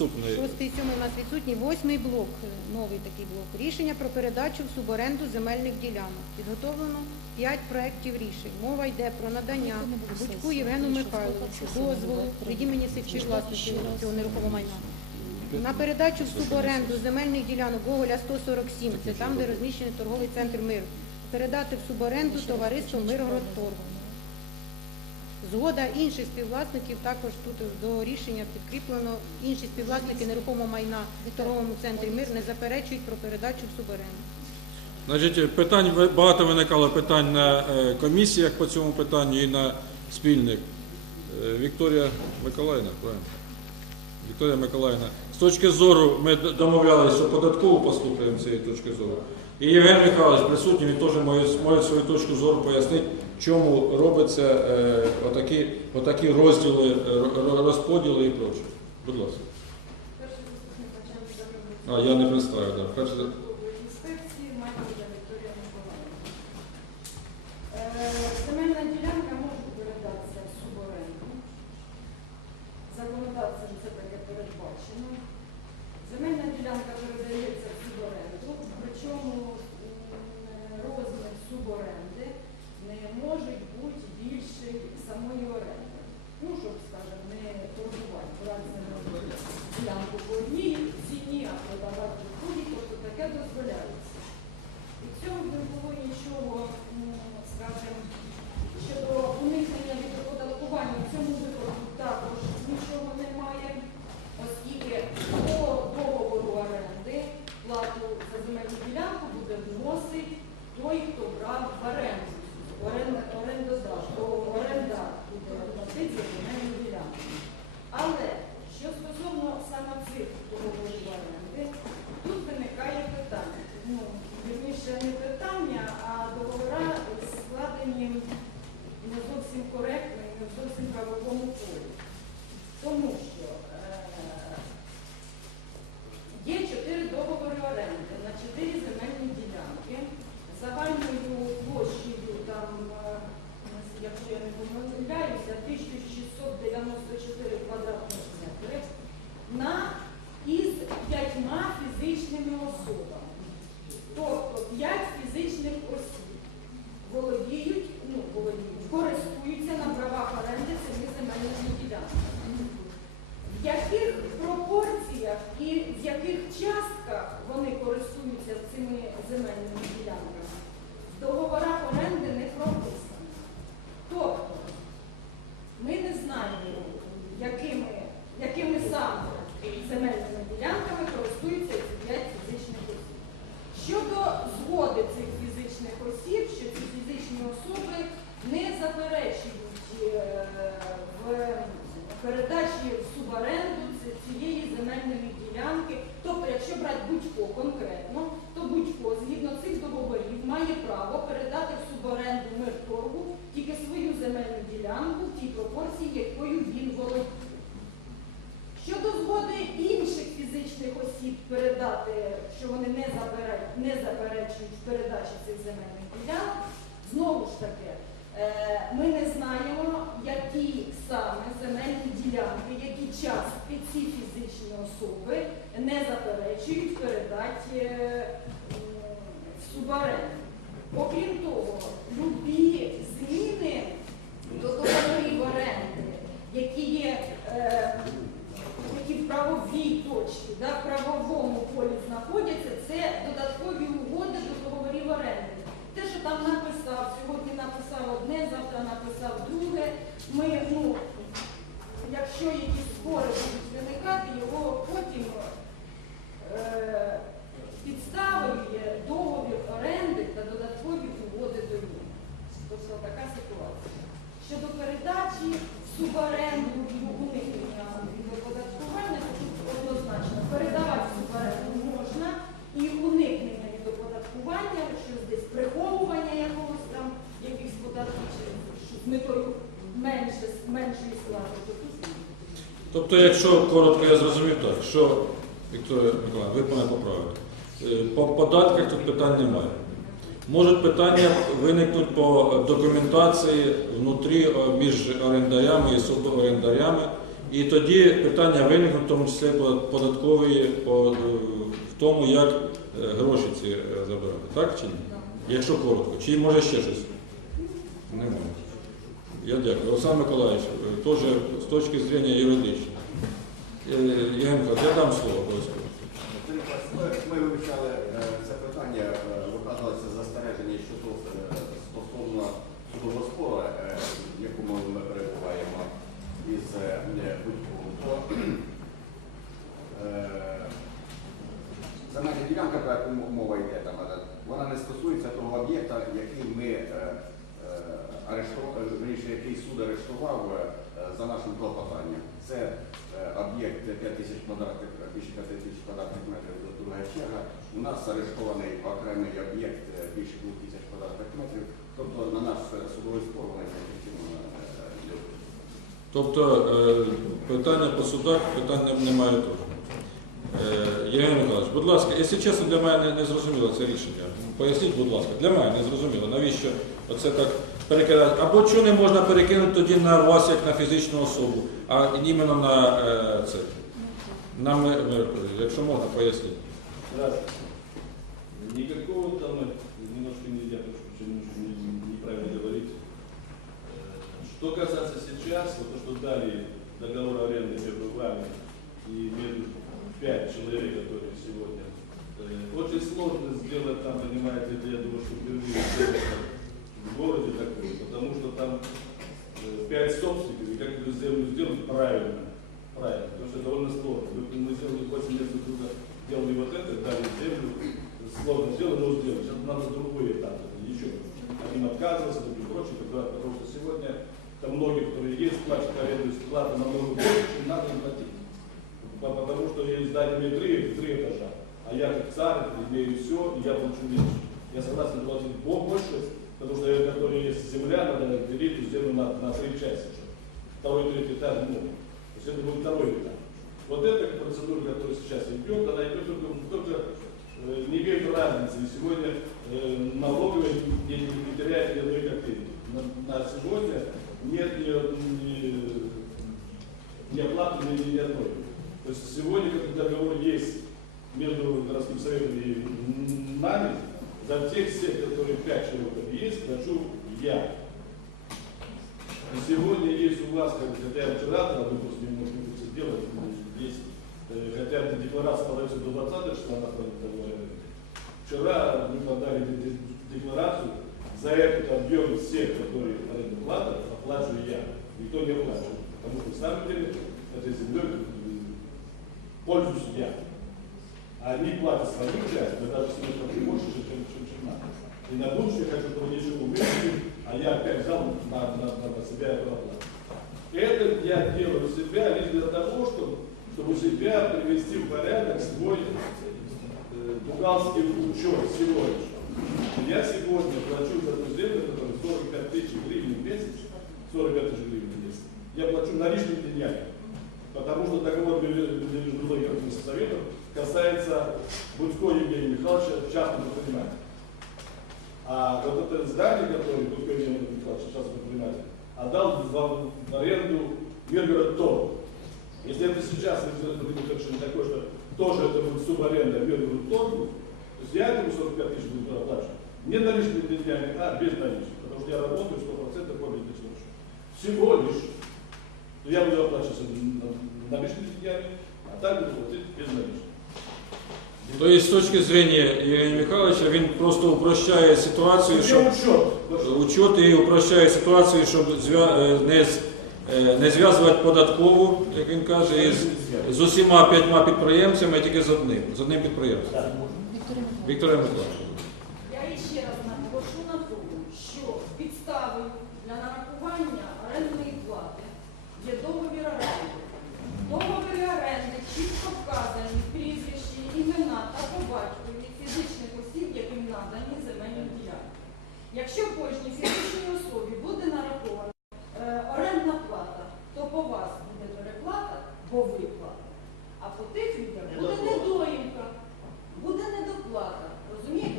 Шостий, сьомий у нас відсутній. Восьмий блок, е, новий такий блок. Рішення про передачу в суборенду земельних ділянок. Підготовлено 5 проєктів рішень. Мова йде про надання Будьку Євгену Михайловичу дозволу від імені сільської власності цього нерухомого майна. На передачу в суборенду земельних ділянок Гоголя 147, це там, де розміщений торговий центр мир. Передати в суборенду товариству Миргородторг. Згода інших співвласників також тут до рішення підкріплено. Інші співвласники нерухомого майна в торговому центрі мир не заперечують про передачу в суверенну. Значить, питань багато виникало питань на е, комісіях по цьому питанню і на спільних. Е, Вікторія Миколаївна, правильно? Вікторія Миколаївна. З точки зору, ми домовлялися, що податково послухаємо цієї точки зору. І Євген Михайлович присутній, він теж може свою точку зору пояснити, чому робиться е, отакі, отакі розділи, е, розподіли і проче. Будь ласка. А, я не представив, так. It's. Передати е, в суборенду. Окрім того, любі зміни до договорів оренди, які є е, які в правовій точці, да, в правовому полі знаходяться, це додаткові угоди до договорів оренди. Те, що там написав, сьогодні написав одне, завтра написав друге. Ми, ну, якщо якісь спори будуть виникати, його потім е, підставою є договір оренди та додаткові угоди до нього. Тобто така ситуація. Щодо передачі в суборенду уникнення від оподаткування, то тут однозначно передавати суборенду можна і уникнення від оподаткування, щось десь приховування якогось там якихось податків чи з метою менше, меншої сплати, то тут Тобто, якщо коротко я зрозумів так, що Вікторія Миколаївна, ви мене поправили. Е, По податках тут питань немає. Можуть питання виникнути по документації внутрі е, між орендарями і суборендарями І тоді питання виникне, в тому числі по- податкової, по, е, в тому, як е, гроші ці забирати. Так чи ні? Якщо коротко. Чи може ще щось? Немає. Я дякую. Олександр Миколаївич, теж з точки зрення юридичної. Євген Михайлович, я дам слово обов'язково. Ми, вивчали е, це питання, е, виказувалося застереження щодо е, стосовно судового спору, е, в якому ми перебуваємо із е, Будьковим. То е, земельна ділянка, про яку мова йде, там, е, вона не стосується того об'єкта, який ми е, е, вірніше, який суд арештував е, за нашим клопотанням. Це е, об'єкт 5 тисяч квадратних, більше 5 тисяч квадратних метрів до друга черга. У нас арештований окремий об'єкт е, більше 2 тисяч квадратних метрів. Тобто на наш е, судовий спор вона ефективно не Тобто е, питання по судах, питань немає теж. Е, Євген Михайлович, будь ласка, якщо чесно, для мене не зрозуміло це рішення. Поясніть, будь ласка, для мене не зрозуміло, навіщо оце так перекидати. Або чого не можна перекинути тоді на вас як на фізичну особу, а іменно на е, це. На ми- ми- якщо можна, поясніть. Здравствуйте. Никакого там, Что касается сейчас, вот то, что дали договор аренды между вами и между пять человек, которые сегодня, э, очень сложно сделать там, понимаете, я думаю, что впервые сделать в городе такое, потому что там э, пять собственников, и как эту землю сделать правильно, правильно, потому что довольно сложно. Мы, сделали 8 лет друг друга, делали вот это, дали землю, сложно сделать, но сделали. Сейчас надо другой этап, еще один отказывался, другие прочее, потому что сегодня там многие, которые есть, платят аренду плату намного больше, чем надо им платить. По- Потому что есть здание имеет три, три этажа, а я как царь имею все, и я получу меньше. Я согласен платить бо- больше, потому что, э, который есть земля, надо делить эту землю на, на три части. Второй, третий этаж, ну, то есть это будет второй этаж. Вот эта процедура, которая сейчас идет, она идет только, только э, не имеет разницы. И сегодня э, налоговая не, не, не ни одной копейки. На, на сегодня нет ни, ни, оплаты ни, ни одной. То есть сегодня как договор есть между городским советом и нами, за тех всех, которые пять человек есть, плачу я. И сегодня есть у вас, как, хотя я вчера, там, мы просто не можем это сделать, есть, э, хотя эта декларация подается до 20 числа на договоре. Вчера мы подали де- де- декларацию, за этот объем всех, которые аренду платят, оплачиваю я. Никто не оплачивает. Потому что на самом деле этой землей м, пользуюсь я. А они платят свою часть, но даже смысл больше, чем, чем, чем надо. И на будущее хочу, еще уменьшили, а я опять взял на, на, на, на себя эту оплату. Это я делаю себя лишь для того, чтобы, чтобы себя привести в порядок свой э, бухгалтерский учет сегодня. Я сегодня плачу за ту землю, которая 45 тысяч гривен в месяц, 45 тысяч гривен в месяц. Я плачу наличными деньгами. Потому что договор между советом касается Будько Евгения Михайловича, частного предпринимателя. А вот это здание, которое Евгений Михайлович, частный предприниматель, отдал в, аренду Миргород Торг. Если это сейчас будет решение такое, что тоже это будет субаренда Миргород Торгу, то есть я этому 45 тысяч буду оплачивать. Не наличными деньгами, а без наличных. Потому что я работаю 100% по счету. Всего лишь. Я буду оплачивать на- наличными деньгами, а так буду платить без наличных. Тобто, з точки зрення Євгенія Михайловича, він просто упрощає ситуацію, щоб учет? і упрощає ситуацію, щоб е, не, е, не зв'язувати податкову, як він каже, із, з усіма п'ятьма підприємцями, а тільки з одним, з одним підприємцем. Віктором Миколаївна. Я іще раз наголошу на тому, що підставою для нарахування орендної плати є договір оренди. В договорі оренди чітко вказані прізвища, імена та по батькові фізичних осіб, яким надані земельні ділянки. Якщо кожній фізичній особі буде нарахована е, орендна плата, то по вас буде переплата, бо виплата. А по тих людях буде недоїмка, буде недоплата. Розумієте?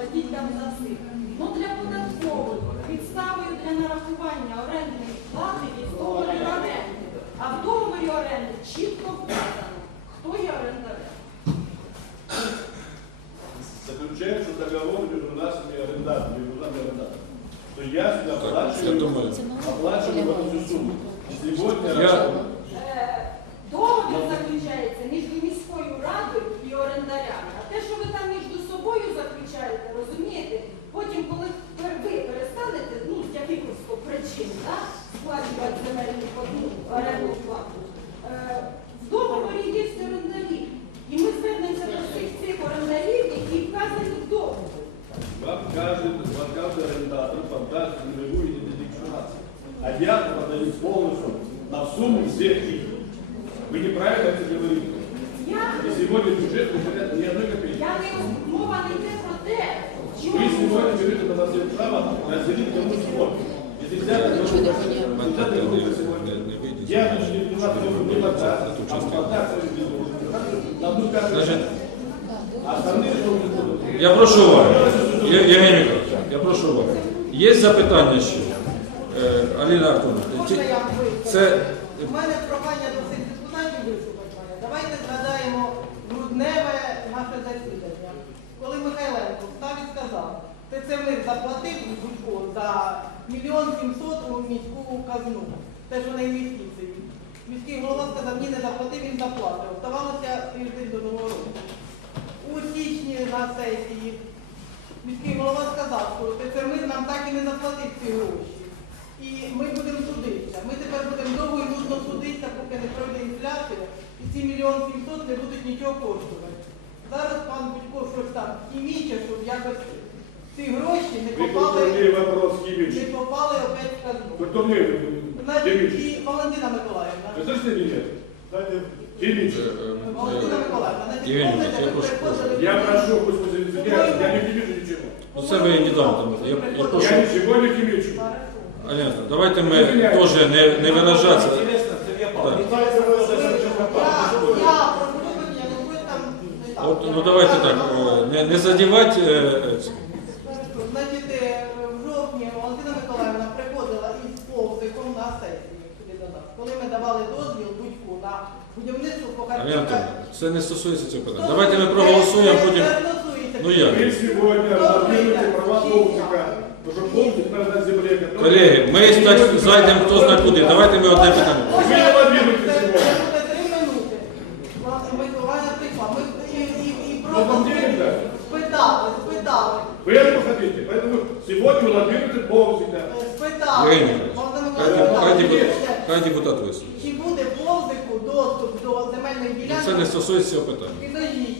платіть там за всіх. Ну для податкової підставою для нарахування орендної плати є договір оренди. А в договорі оренди чітко вказано, хто є орендарем. Заключается договор между нашими арендаторами, между нами и арендаторами. Что я сюда Так, оплачиваю, я думаю. оплачиваю эту сумму. Сегодня Я- Е, Договір заключається між міською радою і орендарями. А те, що ви там між собою заключаєте, розумієте, потім, коли ви перестанете, ну, з якихось причин, да, сплачувати земельну ну, оренду сумму всех их. Вы неправильно это говорите. Я, И сегодня бюджет не теряет ни одной копейки. я не мова не йде про те, що Вы сегодня берете на нас право разделить кому сколько. Если взять, то результаты будут сегодня. Я значит, не нужно не подать, а подать свою бизнес. На одну карту. Значить, А остальные что будут? Я прошу уваги. Є- Євгеній Миколаївич, я прошу уваги. Є запитання ще? Е, Аліна Артуровна, ті- Можна я виступлю? це У мене прохання до всіх депутатів мене. Давайте згадаємо грудневе наше засідання. Коли Михайленко встав і сказав, ТЦМИР заплатив Гудько за мільйон сімсот у міську казну. Те, що на інвестиції. Міський голова сказав, ні, не заплатив, він заплатив. Оставалося тиждень до нового року. У січні на сесії міський голова сказав, що ТЦМИР нам так і не заплатив ці гроші І ми будемо судитися. Ми тепер будемо довго і нудно судитися, поки не пройде інфляція, і ці мільйон сімсот не будуть нічого коштувати. Зараз пан Будько щось там хіміче, щоб якось ці гроші не Вы кто мне попали, вопрос не Кимич? попали опять в казну. Вы кто мне? Значить, Кимич. і Валентина Миколаївна. Вы слышите меня? Кимич. е, е, Валентина е, Миколаївна, значить, Євгеній, помните, я ви прошу, приходили... Я прошу, пусть вы извиняются, я не Кимичу ничего. ну це ви недавно там. Я, я прошу. Я ничего не Кимичу. Артуровна, давайте ми теж не, не виражатися. Ну. От, ну давайте так, не, не задівати. е, е, це. Значить, е, в жовтні Валентина Миколаївна приходила із повзиком на сесію сюди до нас. Коли ми давали дозвіл будь-ку на будівництво по Аліна. Антонівна, це не стосується цього питання. Давайте ми проголосуємо потім. Ну як? Вы сегодня заблюдите права Полтика, потому что Полтик надо на земле, который... Колеги, ми так зайдемо хто зна куди. Давайте ми одне питання. Ви не лобіруйте Це сьогодні. буде три минути. Власне, Миколаївна прийшла. Ми і, і, і Ну, просто вам денег дать? спитали, спитали. Вы этого хотите, поэтому сегодня вы лоббируете Полтика. Е, Спитали. Євгеній, Валентина хай, Миколаївна, хай, так, депутат, ще. хай депутат висловить. Чи буде повзику доступ до земельних Ну, ділянок? Це не стосується цього питання. Підождіть.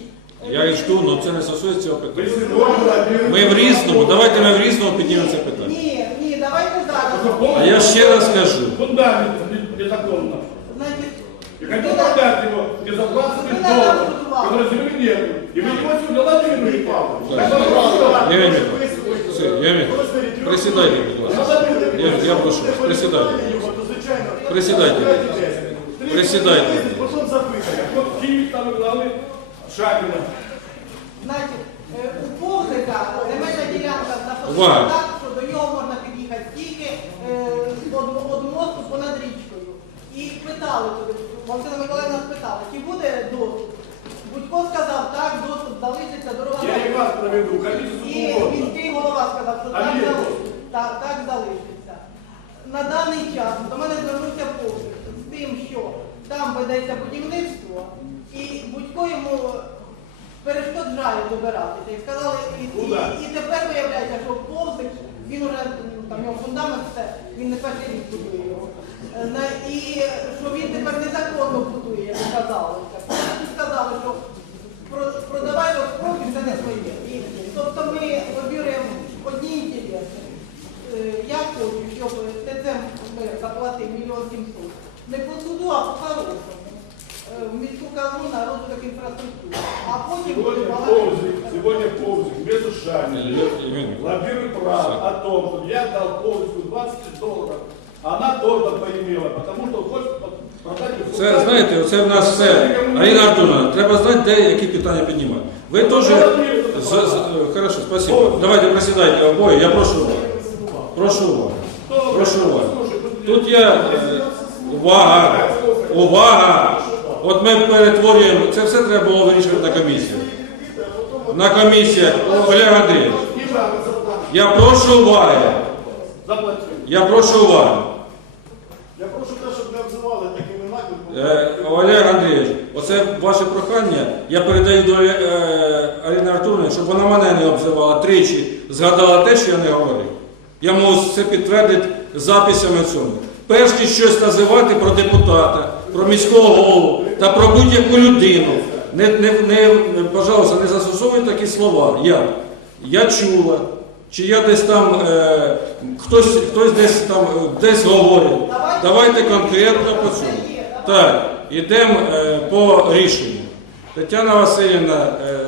Я і жду, але це не стосується цього Вы питання. сегодня лоббируете... Ми в різному, давайте ми в різному піднімемо це питання. Ні, ні, давайте зараз. Потому что Полтик- А я ще раз скажу. Фундамент незаконно. Значить, И хотел продать его без оплаты без Вы доллара, нам тут который земли нет. И вы его сегодня лоббируете, Павел. Так. Євгеній Миколаївич, все, Євгеній, присідайте, будь ласка. Євгеній, я прошу вас, присідайте. Присідайте. Присідайте. Потом записано. Вот Киев там главный Шапина. значить, е, у повзика земельна ділянка Увага. знаходиться так, що до нього можна під'їхати тільки е, од, од мосту понад річкою. І питали туди, Валентина Миколаївна спитала, чи буде доступ? Будько сказав, так, доступ залишиться, дорога Я и вас проведу, хотите І угодно. міський голова сказав, що А так, залишиться. так, так залишиться. На даний час до мене звернувся позик з тим, що там ведеться будівництво, і будь-ко йому перешкоджає добиратися. І сказали, і, Ну, і, і тепер виявляється, що повзик, він уже ну, там його фундамент все, він не перший рік будує його. Е, на- І що він тепер незаконно будує, як казалося. Сказали, що про- продавай розпробі, це не своє. І, тобто ми вибираємо одні інтереси. Е, Я хочу, щоб ТЦ ми заплатив мільйон сімсот. Не по суду, а по хорошому. Е, В міську казну на розвиток інфраструктури. А потім Сегодня. Ползик, сегодня Ползик, вместо Шапина. Євгеній, Лоббирует право о том, что я дал Ползику 20 долларов, а она тоже поимела, потому что хочет продать... ее Це знаєте, оце в нас все. Аліна Артуровна, треба знати, де які питання піднімати. Ви теж з- з- Хорошо, спасибо. Давайте присідайте обоє, я прошу вас. Прошу вас. Прошу вас. Тут я увага, увага. От ми перетворюємо, це все треба було вирішувати на комісії. На комісіях, Олег Андрійович. Я прошу уваги. Я прошу уваги. Я прошу те, щоб не обзивали такими накладами. Е, Олег Андрійович, оце ваше прохання. Я передаю до е, Аліни Артуровни, щоб вона мене не обзивала тричі, згадала те, що я не говорив. Я можу це підтвердити записями цьому. Перш ніж щось називати про депутата, про міського голову та про будь-яку людину. Не, не, не, пожалуйста, не застосовуйте такі слова. Я, я чула, чи я десь там, е, хтось, хтось десь там е, десь говорить. Давайте конкретно по цьому. Так, йдемо е, по рішенню. Тетяна Васильівна, е,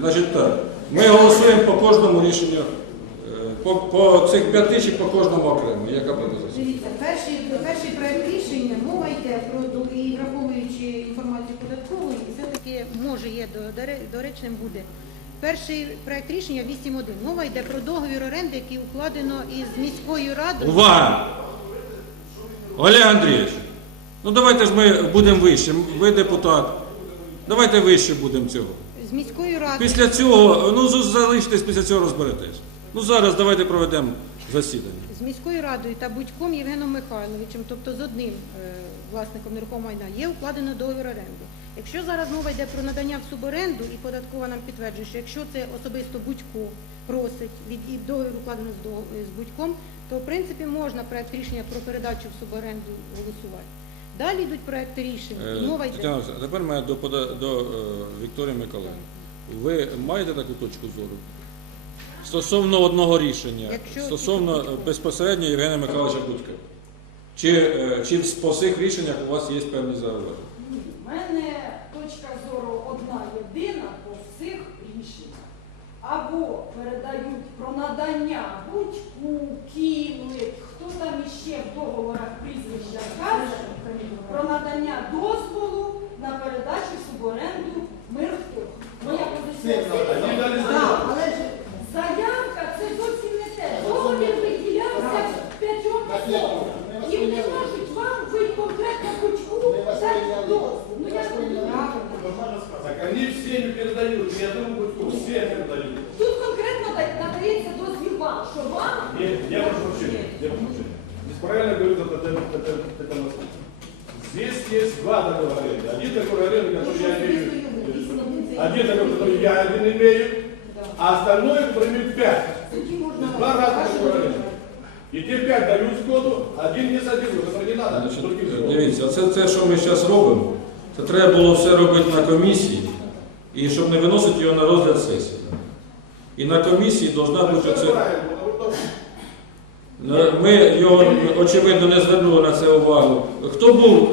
значить так, ми голосуємо по кожному рішенню, е, по, по цих п'яти чи по кожному окремо. Яка пропозиція? Дивіться, перший, перший проект рішення, мова йде про до- і враховуючи інформацію податкової, може є доречним буде. Перший проект рішення 8.1. Мова йде про договір оренди, який укладено із міською радою. Увага! Олег Андрійович, ну давайте ж ми будемо вище. Ви депутат. Давайте вище будемо цього. З міською радою. Після цього, ну залишитесь, після цього розберетесь. Ну зараз давайте проведемо засідання. з міською радою та Будьком Євгеном Михайловичем, тобто з одним е, власником нерухомого майна, є укладено договір оренди. Якщо зараз мова йде про надання в суборенду, і податкова нам підтверджує, що якщо це особисто Будько просить від і договір укладено з, Будьком, то в принципі можна проект рішення про передачу в суборенду голосувати. Далі йдуть проекти рішень, і мова Е, йде. Тетяна Олександрівна, тепер мене до, е, Вікторії Миколаївни. Ви маєте таку точку зору? Стосовно одного рішення, Якщо- стосовно е, безпосередньо Євгена Михайловича Будька. Чи, чи по цих рішеннях у вас є певні зауваження? У мене точка зору одна єдина по всіх рішеннях. Або передають про надання будь-ку, кінлик, хто там іще в договорах прізвища вказано, про надання дозволу на передачу в суборенду мирхту. Але заявка це зовсім не те. Договір виділявся п'ятьом особам. І не можуть вам ви конкретно кучку дати дозвіл. Ну я Так они все один договор, который я один имею, а остальное, который имеет пять. То есть Два разных договора аренды. И те пять дают сходу, один не садится, который не надо, Значить, другим сходу. дивіться, це те, що ми зараз робимо. Це треба було все робити на комісії, і щоб не виносити його на розгляд сесії. І на комісії повинна бути Совершенно це. правильно, потому что Е, Ми його очевидно не звернули на це увагу. Хто був,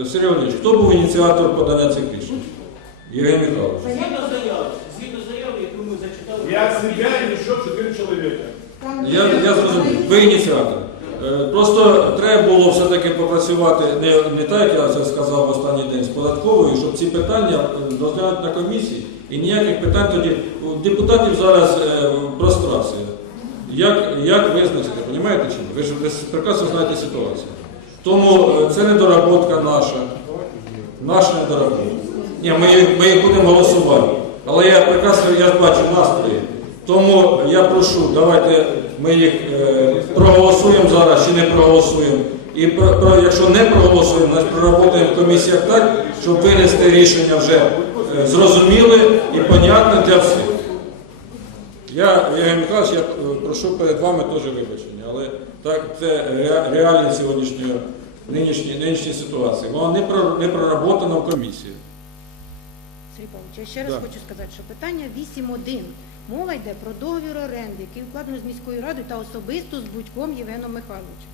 е, Сергій Володимирович, хто був ініціатор подання цих рішень? Євген Михайлович. Згідно заяви, згідно заяви, яку ми зачитали. Я себя и еще четыре человека. Я, я зрозумів, ви ініціатор. Е, Просто треба було все-таки попрацювати не, не так, як я це сказав в останній день з податковою, щоб ці питання е, розглянути на комісії. І ніяких питань тоді у депутатів зараз е, прострація. Як, як визначити, розумієте чи ні? Ви ж ви ж прекрасно знаєте ситуацію. Тому е, це недоработка наша. Наша недоработка. Ні, ми, ми будемо голосувати. Але я прекрасно я бачу настрої. Тому я прошу, давайте ми їх е, проголосуємо зараз чи не проголосуємо. І про, якщо не проголосуємо, значить проработаємо в комісіях так, щоб винести рішення вже е, зрозуміле і понятне для всіх. Я, Євген Михайлович, я е, прошу перед вами теж вибачення, але так це ре- реалії сьогоднішньої нинішньої, нинішньої ситуації. Воно не, про, не проработано в комісії. Сергій Павлович, я ще раз Да. хочу сказати, що питання 8.1. Мова йде про договір оренди, який укладено з міською радою та особисто з Будьком Євгеном Михайловичем.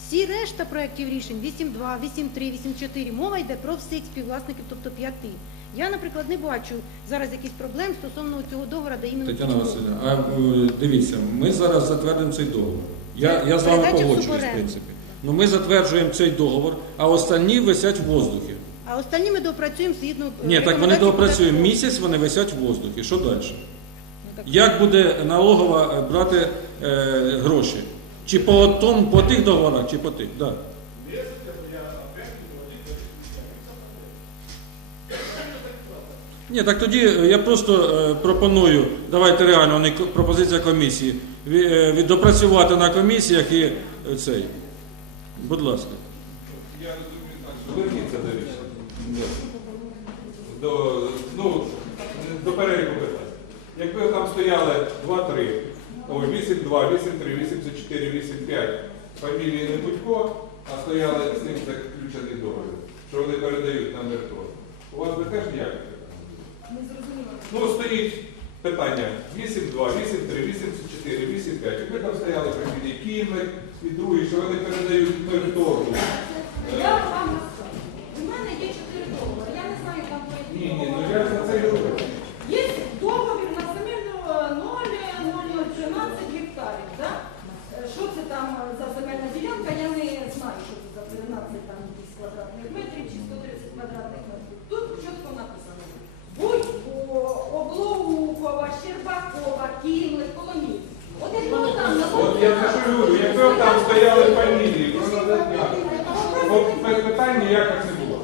Всі решта проєктів рішень 8.2, 8.3, 8.4, мова йде про всіх співвласників, тобто п'яти. Я, наприклад, не бачу зараз якихось проблем стосовно цього договору, де іменно Тетяна. Васильівна, а е, дивіться, ми зараз затвердимо цей договор. Я, я з вами погоджуюсь, в принципі. Ну ми затверджуємо цей договор, а останні висять в воздухі. А останні ми допрацюємо згідно е, Ні, так вони рекомендацій доопрацюємо. податкової. Місяць вони висять в воздухі. Що далі? Ну, Як буде налогова е, брати е, гроші? Чи по, том, по тих договорах, чи по тих? Да. Ні, так тоді е, я просто е, пропоную, давайте реально, не ко- пропозиція комісії, ві- е, від- допрацювати на комісіях і е, цей. Будь ласка. Я розумію так, що верніться до. До, ну, до переліку питань. Якби там стояли 2-3, ой, 8-2, 8-3, 8-4, 8-5 фамілії не Будько, а стояли з ним заключений договір, що вони передають на мертво. У вас би теж ніяких питань? Не зрозуміло. Ну, стоїть питання 8-2, 8-3, 8-4, 8-5. Якби там стояли фамілії Кімлик і другі, що вони передають мертву. Я вам розкажу. У мене є чотири договори. Я не знаю там про які Ні, ні, ну договори. я за це й говорю. Є договір на земельну 0,013 гектарів. Да? Е, Що це там за земельна ділянка, я не знаю, що це за 13 там якісь квадратних метрів чи 130 квадратних метрів. Тут чітко написано. Будь-ко, Облоукова, Щербакова, Кімлик, Коломій. От якщо там на От я за що говорю, якби там стояли фамілії, про надання, питань ніяких не було.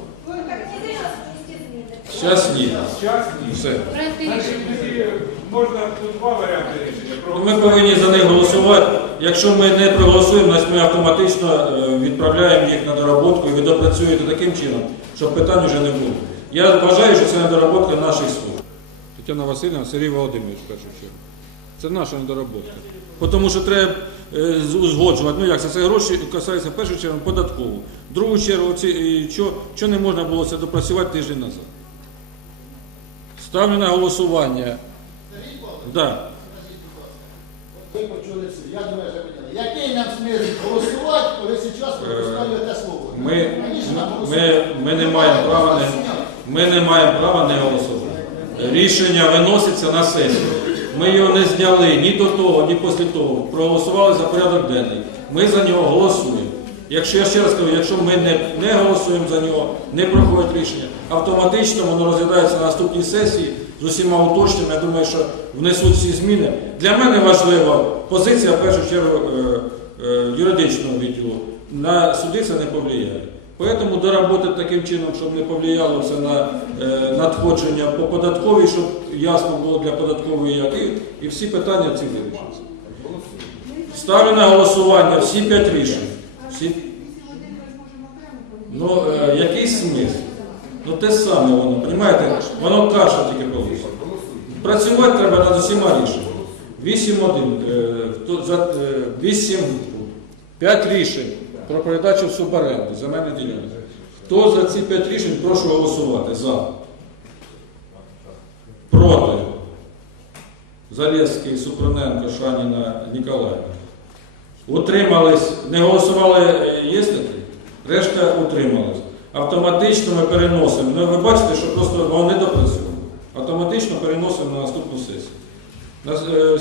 Зараз ні. Час ні. Все. Значить, тоді можна тут два варіанти рішення. Ми повинні за них голосувати. Якщо ми не проголосуємо, ми автоматично е, відправляємо їх на доработку і ви допрацюєте таким чином, щоб питань вже не було. Я вважаю, що це недоработка наших служб. Тетяна Васильівна, Сергій Володимирович, в першу чергу. Це наша недоработка. Тому що треба е, узгоджувати. Ну як це, це гроші касаються в першу чергу податкову. В другу чергу, що, що не можна було це допрацювати тиждень назад. Ставлю на голосування. Да. Ви почули всі. Я думаю, що поняли. Який нам смисл голосувати, коли зараз використовуєте слово? Ми, Раніше нам ми, ми не маємо права не, ми не маємо права не голосувати. Рішення виноситься на сесію. Ми його не зняли ні до того, ні після того. Проголосували за порядок денний. Ми за нього голосуємо. Якщо я ще раз кажу, якщо ми не, не голосуємо за нього, не проходить рішення, автоматично воно розглядається на наступній сесії з усіма уточненнями. Я думаю, що внесуть всі зміни. Для мене важлива позиція, в першу чергу, е, е, юридичного відділу. На суди це не повлияє. Поэтому доработати таким чином, щоб не повлияло це на е, надходження по податковій, щоб ясно було для податкової, як і, всі питання ці вирішаться. Ставлю на голосування всі п'ять рішень. Всі... Ну, е, який смисл? Ну те саме воно, розумієте? Воно каша тільки вийде. Працювати треба над усіма рішеннями. 8-1, е, хто е, 8, 5 рішень про передачу в суборенду земельної ділянки. Хто за ці 5 рішень, прошу голосувати. За. Проти. Залєзький, Супруненко, Шаніна, Ніколаєва. Утримались, не голосували е, є такі? Решта утримались. Автоматично ми переносимо. Ну, ви бачите, що просто вони допрацювали. Автоматично переносимо на наступну сесію. Е,